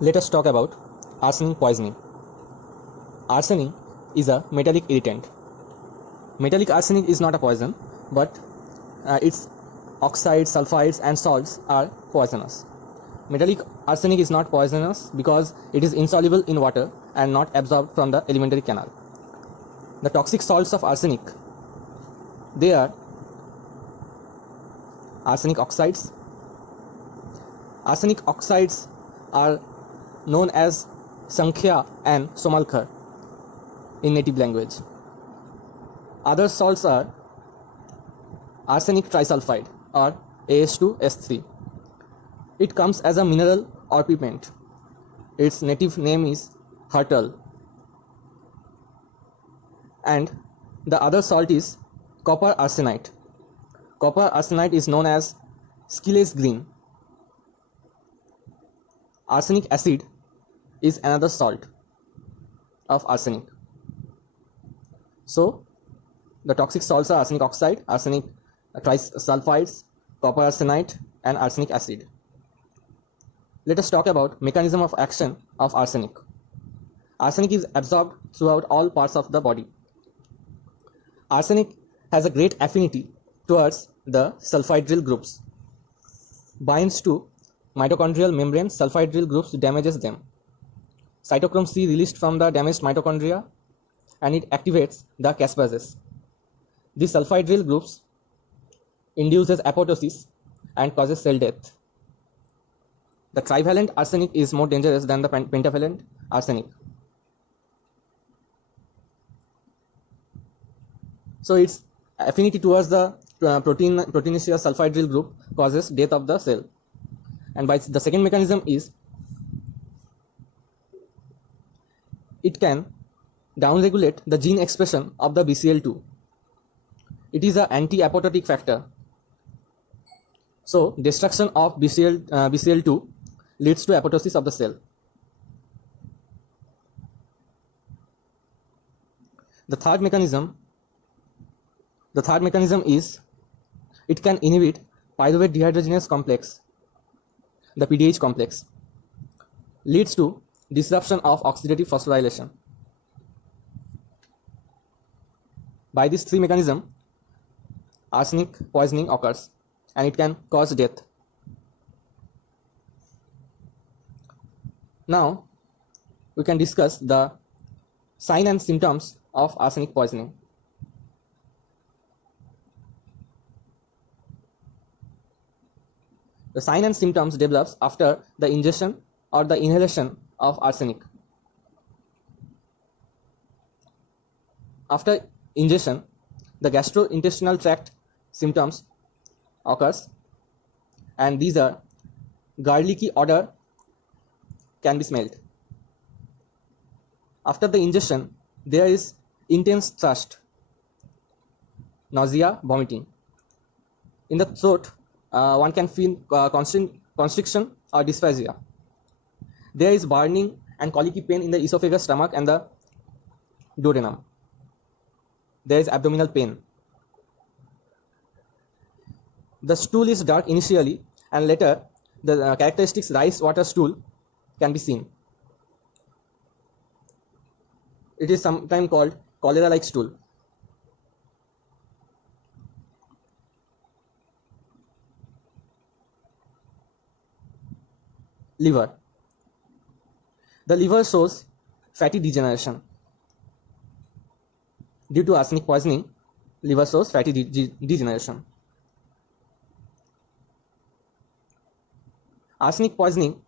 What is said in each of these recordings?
Let us talk about arsenic poisoning. Arsenic is a metallic irritant. Metallic arsenic is not a poison, but its oxides, sulfides, and salts are poisonous. Metallic arsenic is not poisonous because it is insoluble in water and not absorbed from the alimentary canal. The toxic salts of arsenic, they are arsenic oxides. Arsenic oxides are known as Sankhya and Somalkar in native language. Other salts are arsenic trisulfide or AS2S3. It comes as a mineral or pigment. Its native name is Hurtle. And the other salt is copper arsenite. Copper arsenite is known as Schiles green. Arsenic acid is another salt of arsenic. So, the toxic salts are arsenic oxide, arsenic trisulfides, copper arsenite, and arsenic acid. Let us talk about mechanism of action of arsenic. Arsenic is absorbed throughout all parts of the body. Arsenic has a great affinity towards the sulfhydryl groups. Binds to mitochondrial membrane, sulfhydryl groups damages them. Cytochrome C released from the damaged mitochondria and it activates the caspases. These sulfhydryl groups induces apoptosis and causes cell death. The trivalent arsenic is more dangerous than the pentavalent arsenic. So its affinity towards the proteinaceous sulfhydryl group causes death of the cell. And by the second mechanism is it can downregulate the gene expression of the BCL2. It is an anti-apoptotic factor. So destruction of BCL2 leads to apoptosis of the cell. The third mechanism is it can inhibit pyruvate dehydrogenase complex, the PDH complex, leads to disruption of oxidative phosphorylation. By these three mechanisms, arsenic poisoning occurs and it can cause death. Now, we can discuss the signs and symptoms of arsenic poisoning. The signs and symptoms develops after the ingestion or the inhalation of arsenic. After ingestion, the gastrointestinal tract symptoms occurs, and these are garlicky odor can be smelled. After the ingestion, there is intense thirst, nausea, vomiting. In the throat, one can feel constriction or dysphagia. There is burning and colicky pain in the esophagus, stomach, and the duodenum. There is abdominal pain. The stool is dark initially, and later the characteristic rice water stool can be seen. It is sometimes called cholera-like stool. Liver. The liver shows fatty degeneration. Due to arsenic poisoning, liver shows fatty degeneration. Arsenic poisoning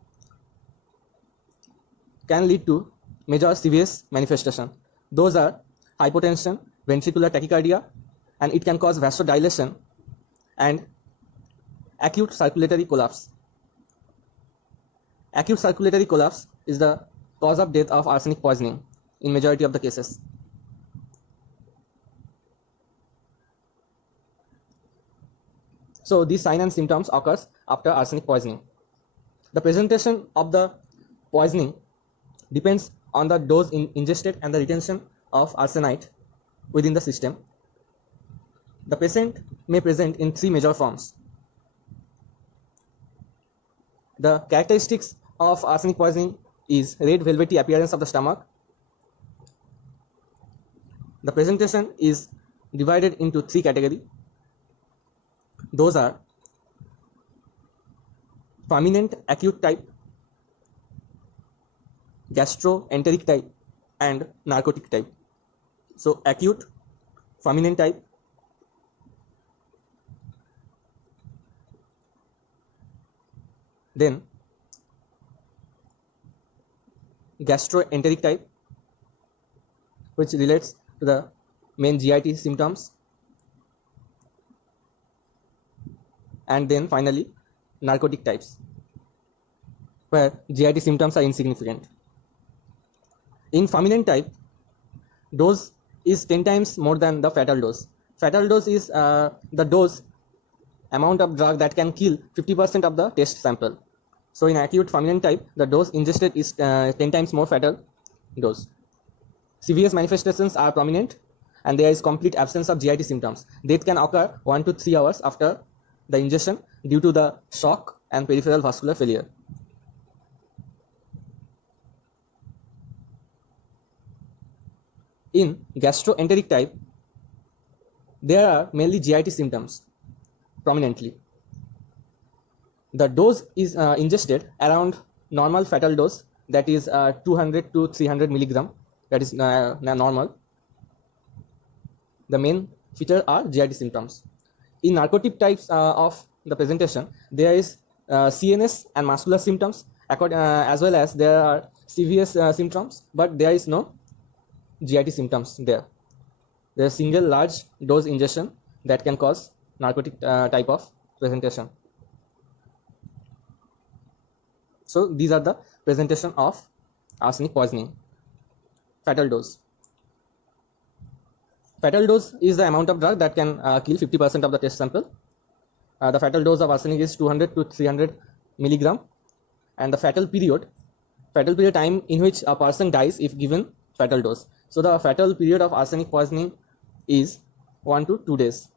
can lead to major serious manifestation. Those are hypotension, ventricular tachycardia, and it can cause vasodilation and acute circulatory collapse. Acute circulatory collapse is the cause of death of arsenic poisoning in majority of the cases. So these signs and symptoms occurs after arsenic poisoning. The presentation of the poisoning depends on the dose ingested and the retention of arsenite within the system. The patient may present in three major forms. The characteristics of arsenic poisoning is red velvety appearance of the stomach. The presentation is divided into three categories. Those are permanent acute type, gastroenteric type, and narcotic type. So acute, permanent type, then gastroenteric type, which relates to the main GIT symptoms, and then finally narcotic types, where GIT symptoms are insignificant. In fulminant type, dose is 10 times more than the fatal dose. Fatal dose is the dose amount of drug that can kill 50% of the test sample. So in acute fulminant type, the dose ingested is 10 times more fatal dose. Serious manifestations are prominent, and there is complete absence of GIT symptoms. Death can occur 1 to 3 hours after the ingestion due to the shock and peripheral vascular failure. In gastroenteric type, there are mainly GIT symptoms prominently. The dose is ingested around normal fatal dose, that is 200 to 300 milligram, that is normal. The main feature are GIT symptoms. In narcotic types of the presentation, there is CNS and muscular symptoms, as well as there are serious symptoms, but there is no GIT symptoms there. There is single large dose ingestion that can cause narcotic type of presentation. So these are the presentation of arsenic poisoning. Fatal dose. Fatal dose is the amount of drug that can kill 50% of the test sample. The fatal dose of arsenic is 200 to 300 milligram, and the fatal period time in which a person dies if given fatal dose. So the fatal period of arsenic poisoning is 1 to 2 days.